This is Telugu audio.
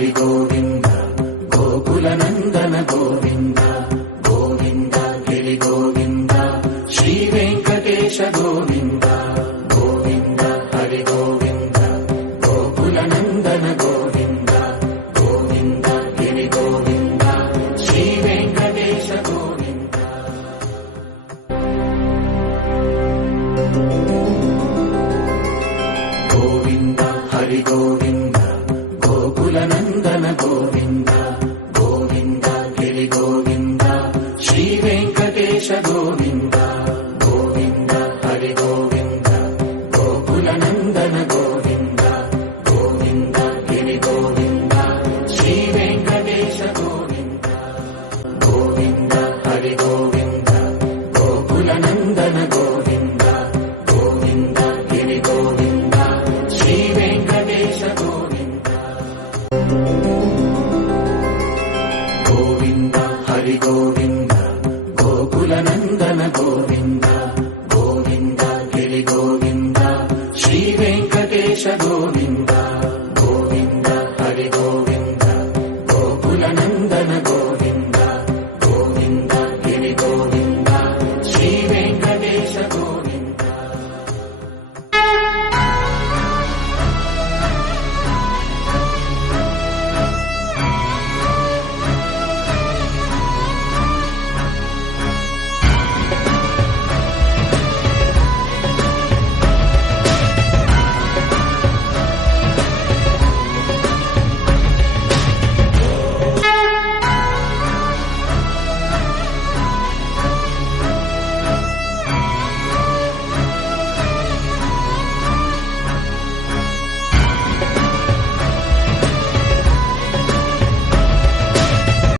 హరి గోవింద గోకుల నందన గోవింద గోవింద గిరి గోవింద శ్రీ వెంకటేశ గోవింద గోవింద హరి గోవింద గోకుల నందన గోవింద గోవింద గిరి గోవింద శ్రీ వెంకటేశ గోవింద. గోవింద హరి గోవింద గోకుల నందన గోవింద గోవింద గిరి గోవింద శ్రీ వెంకటేశ గోవింద గోవింద హరి గోవింద గోకుల నందన గోవింద గోవింద గిరి గోవింద శ్రీ వెంకటేశ గోవింద. గోవింద హరి గోవింద గోకుల నందన గోవింద గోవింద గిరి గోవింద శ్రీ వెంకటేశ గోవింద. గోవింద హరి గోవింద గోకుల నందన గోవింద గోవింద గిరి గోవింద శ్రీ వెంకటేశ గోవింద